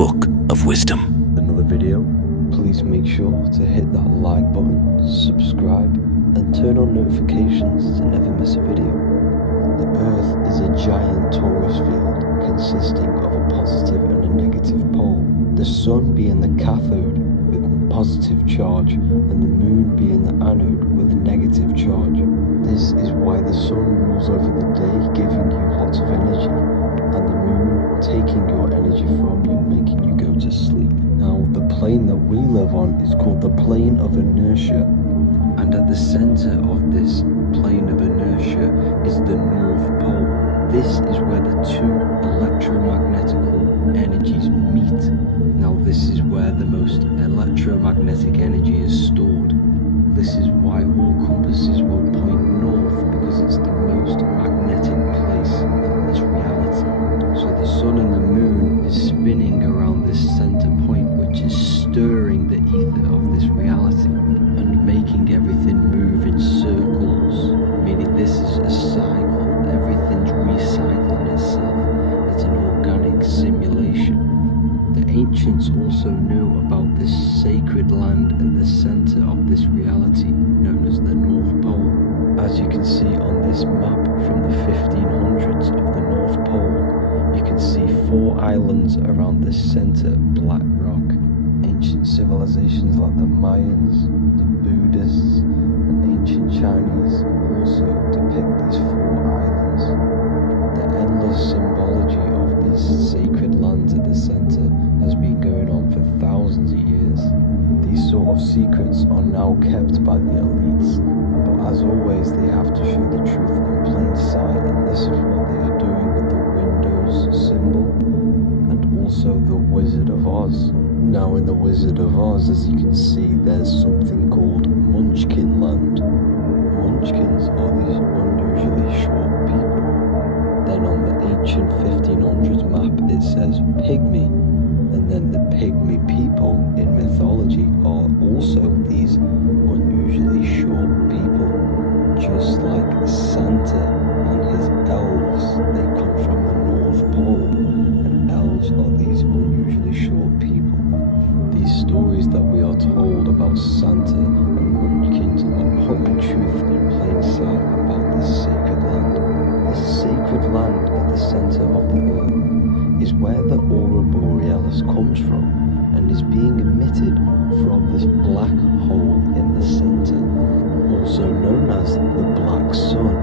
book of wisdom. Another video, please make sure to hit that like button, subscribe, and turn on notifications to never miss a video. The Earth is a giant torus field consisting of a positive and a negative pole, the Sun being the cathode with positive charge and the Moon being the anode with a negative charge. This is why the Sun rules over the day, giving you lots of energy, and the Moon taking your energy from you, making you go to sleep. Now, the plane that we live on is called the plane of inertia, and at the center of this plane of inertia is the North Pole. This is where the two electromagnetical energies meet. Now, this is where the most electromagnetic energy is stored. This is why all compasses will point north, because it's the most magnetic place in this reality. So the Sun and the Moon is spinning around this center point, which is stirring the ether of this reality and making everything move in circles, meaning this is a cycle. Everything's recycling itself. It's an organic simulation. The ancients also knew about this sacred land at the center of this reality, known as the North Pole. As you can see on this map from the 1500s of the North Pole, you can see 4 islands around the center black rock. Ancient civilizations like the Mayans, the Buddhists, and ancient Chinese also depict these 4 islands. The endless symbology of these sacred lands at the center has been going on for thousands of years. These sort of secrets are now kept by the elites, but as always they have to show the truth in plain sight, and this is what they are doing with the Windows symbol and also the Wizard of Oz. Now in the Wizard of Oz, as you can see, there's something called Munchkin Land. Munchkins are these unusually short people. Then on the ancient 1500s map it says Pygmy, and then the Pygmy people in mythology are also these unusually short people. Just like Santa and his elves, they come from the North Pole, and elves are these unusually short people. These stories that we are told about Santa and Munchkins are putting truth in plain sight about this sacred land. This sacred land at the center of the earth is where the aurora borealis comes from and is being emitted from this black hole in the center, also known as the black sun.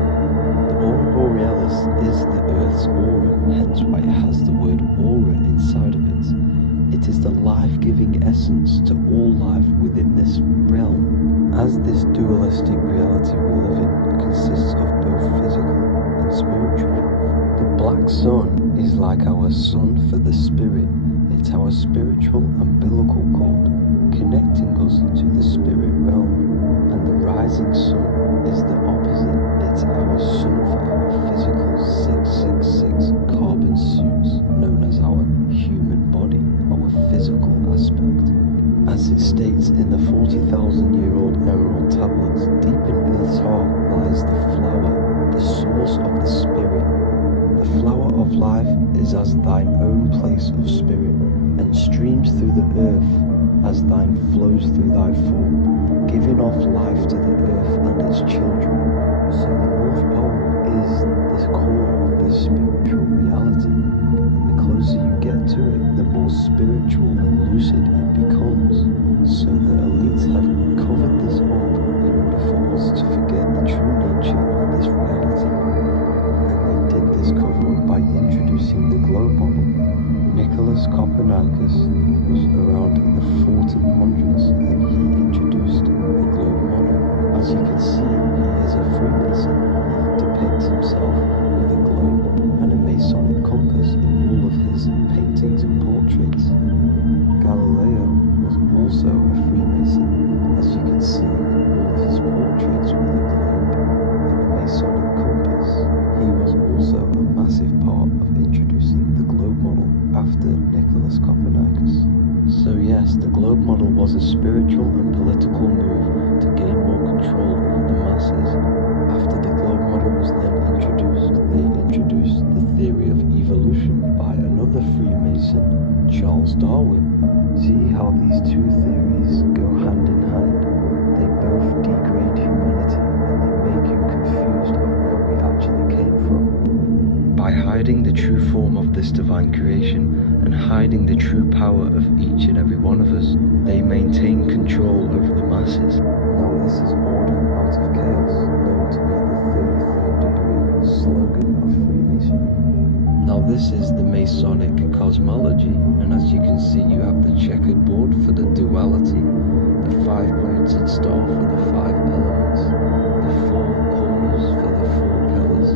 The aurora borealis is the Earth's aura, hence why it has the word aura inside of it. It is the life-giving essence to all life within this realm. As this dualistic reality we live in consists of both physical and spiritual, the black sun is like our sun for the spirit. It's our spiritual umbilical cord, connecting us to the spirit realm. And the rising sun is the opposite. It's our sun for our physical 666 carbon suits, known as our human body, our physical aspect. As it states in the 40,000-year-old emerald tablets, deep in Earth's heart lies the flower, the source of the spirit. The flower of life is as thine own place of spirit, and streams through the earth as thine flows through thy form, giving off life to the earth and its children. So the North Pole is the core of this spiritual reality, and the closer you get to it, the more spiritual and lucid it becomes. So the elites have covered this up in order for us to forget the true nature of this reality. And they did this cover-up by introducing the globe model. Nicholas Copernicus was around in the 1400s, and he introduced the globe model. As you can see, he is a Freemason. He depicts himself with a globe and a Masonic compass in all of his paintings and portraits. Galileo was also a Freemason, as you can see in all of his portraits with a globe and a Masonic compass. He was also a massive part of introducing the globe model after Nicholas Copernicus. So yes, the globe model was a spiritual and political move to gain more control of the masses. After the globe model was then introduced, they introduced the theory of evolution by another Freemason, Charles Darwin. See how these two theories go hand in hand? They both degrade humanity and they make you confused of where we actually came from. By hiding the true form of this divine creation and hiding the true power of each and every one of us, they maintain control over the masses. Now this is order out of chaos, known to be the 33rd degree slogan of Freemasonry. Now this is the Masonic cosmology, and as you can see you have the checkered board for the duality, the 5-pointed star for the 5 elements, the 4 corners for the 4 pillars,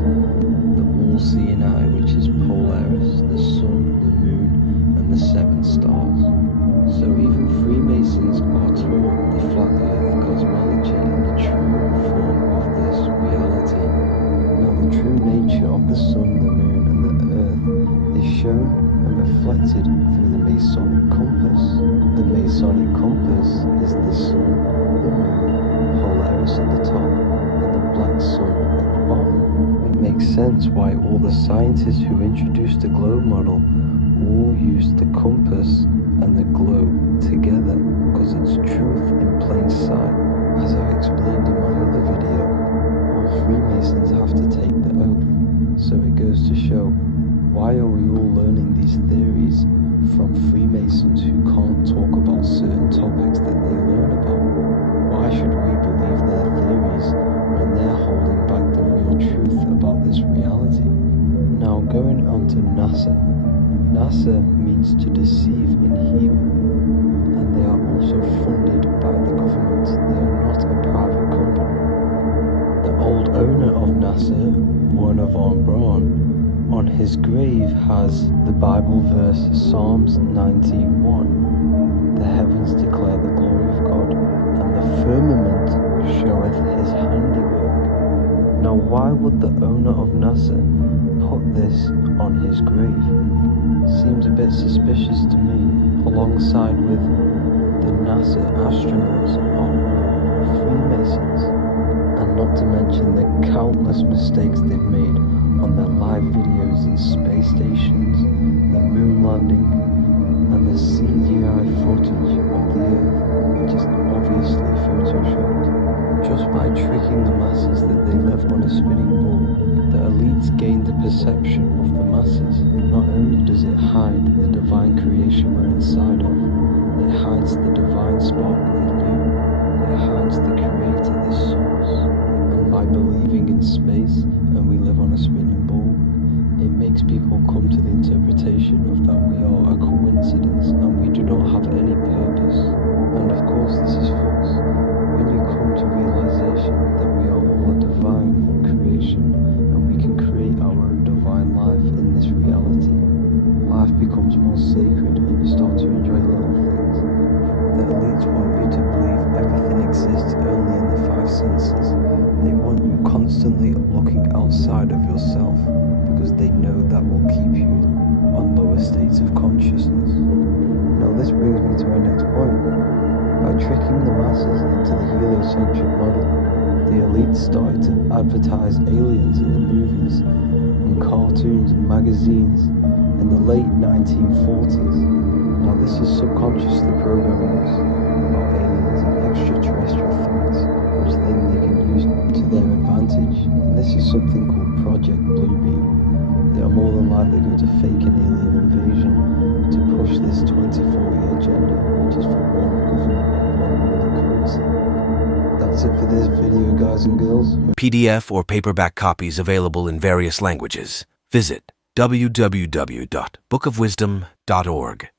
the all-seeing eye which is Polaris, the sun, the moon, and the 7 stars. So even Freemasons are taught the flat earth cosmology and the true form of this reality. Now the true nature of the sun, the moon, and the earth is shown and reflected through the Masonic compass. The Masonic compass is the sun, the moon, Polaris at the top, and the black sun at the bottom. It makes sense why all the scientists who introduced the globe model all used the compass and the globe together, because it's truth in plain sight. As I explained in my other video, all Freemasons have to take the oath, so it goes to show, why are we all learning these theories from Freemasons who can't talk about certain topics that they learn about? Why should we believe their theories when they're holding back the real truth about this reality? Now going on to NASA. NASA means to deceive in Hebrew, and they are also funded by the government. They are not a private company. The old owner of NASA, Werner von Braun, on his grave has the Bible verse Psalms 19:1. The heavens declare the glory of God, and the firmament showeth his handiwork. Now why would the owner of NASA put this on his grave? Seems a bit suspicious to me, alongside with the NASA astronauts are all Freemasons, and not to mention the countless mistakes they've made on their live videos in space stations, the moon landing, and the CGI footage of the Earth, which is obviously photoshopped. Just by tricking the masses that they live on a spinning ball, the elites gain the perception of the masses. Not only does it hide the divine creation we're inside of, it hides the divine spark within you, it hides the creator, the source. And by believing in space and we live on a spinning ball, it makes people come to the interpretation of that we are a coincidence and we do not have any purpose. And of course this is false. When you come to realization that we are all a divine creation and we can create our own divine life in this reality, life becomes more sacred and you start to enjoy little things. The elites want you to believe everything exists only in the 5 senses. They want you constantly looking outside of yourself because they know that will keep you on lower states of consciousness. Now this brings me to my next point. By tricking the masses into the heliocentric model, the elites started to advertise aliens in the movies, in cartoons and magazines in the late 1940s. Now this is subconsciously programming us about aliens and extraterrestrial threats, which then they can use to their advantage. And this is something called Project Bluebeam. They are more than likely going to fake an alien invasion to push this 2040 agenda, which is for one government and one ruling currency. That's it for this video, guys and girls. PDF or paperback copies available in various languages. Visit www.bookofwisdom.org.